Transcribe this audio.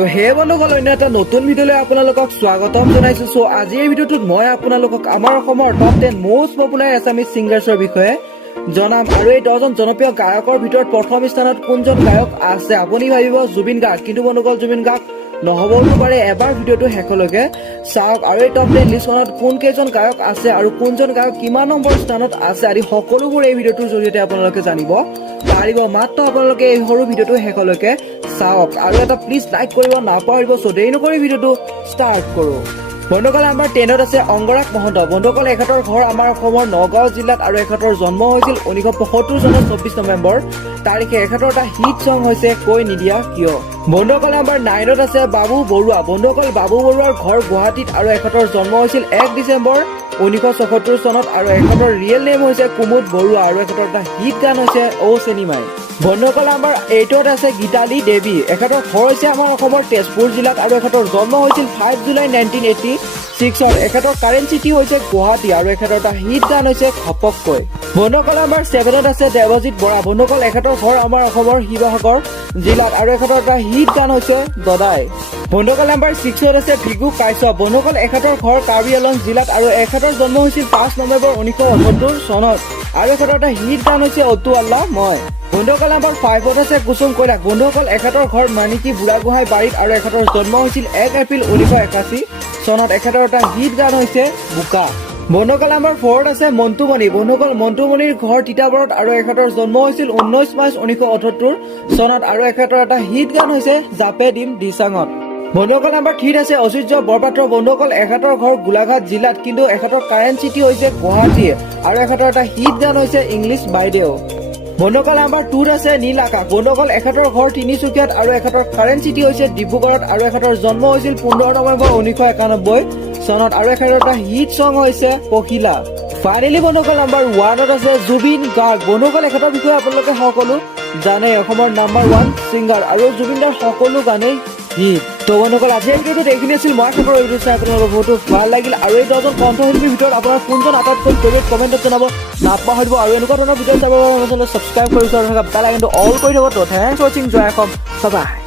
তো হে বন্ধুসকল অন্য এটা নতুন ভিডিঅ'লৈ আপোনালোকক স্বাগতম জনাইছো। সো আজিৰ ভিডিঅ'টোত মই আপোনালোকক আমাৰ অসমৰ টপ 10 মোষ্ট পপুলাৰ এছামিজ ছিংগাৰ্ছৰ বিষয়ে জনাম আৰু এই 10জন জনপ্ৰিয় গায়কৰ ভিতৰত প্ৰথম স্থানত কোনজন গায়ক আছে। আপুনি ভাবিব জুবিন গাৰ্গ, কিন্তু বন্ধুসকল জুবিন গাৰ্গ নহবও পাৰে। এবাৰ ভিডিঅ'টো শেষলৈকে চাওক আৰু এই টপ 10 লিষ্টখনত কোন কেইজন গায়ক আছে আৰু কোনজন গায়ক কিমান নম্বৰ স্থানত আছে আদি সকলোবোৰ এই ভিডিঅ'টোৰ জৰিয়তে আপোনালোকে জানিব পাৰিব। মাত্ৰ আপোনালোকে এই সৰু ভিডিঅ'টো শেষলৈকে চাওক আৰু এটা প্লিজ লাইক কৰিব নাপাহৰিব। সো দেৰি নকৰি ভিডিঅ'টো ষ্টাৰ্ট কৰো। বন্ধুসকল আমাৰ 10ত আছে অংগৰাগ মহন্ত। বন্ধুসকল এখেতৰ ঘৰ আমাৰ অসমৰ নগাঁও জিলাত আৰু এখেতৰ জন্ম হৈছিল 1975 চনৰ 24 নৱেম্বৰ তাৰিখে। এখেতৰ এটা হিট চং হৈছে কৈ নিদিয়া কিয়। বন্ধুসকল আমাৰ 9ত আছে বাবু বৰুৱা। বন্ধুসকল বাবু বৰুৱাৰ ঘৰ গুৱাহাটীত আৰু এখেতৰ জন্ম হৈছিল 1 ডিচেম্বৰ 1974 চনত আৰু এখেতৰ ৰিয়েল নেম হৈছে কুমুদ বৰুৱা আৰু এখেতৰ এটা হিট গান হৈছে ঔ চেনিমাই। বন্ধুসকল আমাৰ 8ত আছে গীতালি দেৱী। এখেতৰ ঘৰ হৈছে আমাৰ অসমৰ তেজপুৰ জিলাত আৰু এখেতৰ জন্ম হৈছিল 5 জুলাই 1986ত। এখেতৰ কাৰেণ্ট চিটি হৈছে গুৱাহাটী আৰু এখেতৰ এটা হিট গান হৈছে ঘপককৈ। বন্ধুসকল আমাৰ 7ত আছে দেৱজিৎ বৰা। বন্ধুসকল এখেতৰ ঘৰ আমাৰ অসমৰ শিৱসাগৰ জিলাত আৰু এখেতৰ এটা হিট গান হৈছে দদাই। বন্ধুসকল নাম্বাৰ 6ত আছে ভিগু কাশ্যপ। বন্ধুসকল এখেতৰ ঘৰ কাৰ্বি আংলং জিলাত আৰু এখেতৰ জন্ম হৈছিল 5 নৱেম্বৰ 1978 চনত আৰু এখেতৰ এটা হিট গান হৈছে অতু আল্লাহ মই। বন্ধুসকল নাম্বাৰ 5ত আছে কুসুম কৈলাশ। বন্ধুসকল এখেতৰ ঘৰ মানিকী বুঢ়াগোহাঁই বাৰীত আৰু এখেতৰ জন্ম হৈছিল 1 এপ্ৰিল 1981 চনত। এখেতৰ এটা হিট গান হৈছে বোকা। বন্ধুসকল নাম্বাৰ 4ত আছে মন্টুমণি। বন্ধুসকল মন্টুমণিৰ ঘৰ তিতাবৰত আৰু এখেতৰ জন্ম হৈছিল 19 মাৰ্চ 1978 চনত আৰু এখেতৰ এটা হিট গান হৈছে জাপে দিম দিচাঙত। বন্ধুসকল নাম্বাৰ 3ত আছে ঐশ্বৰ্য বৰপাত্ৰ। বন্ধুসকল এখেতৰ ঘৰ গোলাঘাট জিলাত কিন্তু এখেতৰ কাৰেণ্ট চিটি হৈছে গুৱাহাটী আৰু এখেতৰ এটা হিট গান হৈছে ইংলিছ বাইদেউ। বন্ধুসকল নাম্বাৰ 2ত আছে নীল আকাশ। বন্ধুসকল এখেতৰ ঘৰ তিনিচুকীয়াত আৰু এখেতৰ কাৰেণ্ট চিটি হৈছে ডিব্ৰুগড়ত আৰু এখেতৰ জন্ম হৈছিল 15 নৱেম্বৰ 1991 চনত আৰু এখেতৰ এটা হিট চং হৈছে পখিলা। ফাইনেলি বন্ধুসকল নাম্বাৰ 1ত আছে জুবিন গাৰ্গ। বন্ধুসকল এখেতৰ বিষয়ে আপোনালোকে সকলো জানে, অসমৰ নাম্বাৰ 1 ছিংগাৰ আৰু জুবিন দাৰ সকলো গানেই হিট। তো বন্ধুসকল আজিৰ ভিডিঅ'টোত এইখিনি আছিল। মই আশা কৰোঁ ভিডিঅ' চাই আপোনালোকৰ বহুতো ভাল লাগিল আৰু এই 10জন কণ্ঠশিল্পীৰ ভিতৰত আপোনাৰ কোনজন আটাইতকৈ ফেভৰেট কমেণ্টত জনাব নাপাহৰিব আৰু এনেকুৱা ধৰণৰ ভিডিঅ' চাবৰ বাবে ছাবস্ক্ৰাইব কৰি বেল আইকনটো অল কৰি দিব। তো থেংকছ ফৰ ৱাচিং, জয় অসম, বাই বাই।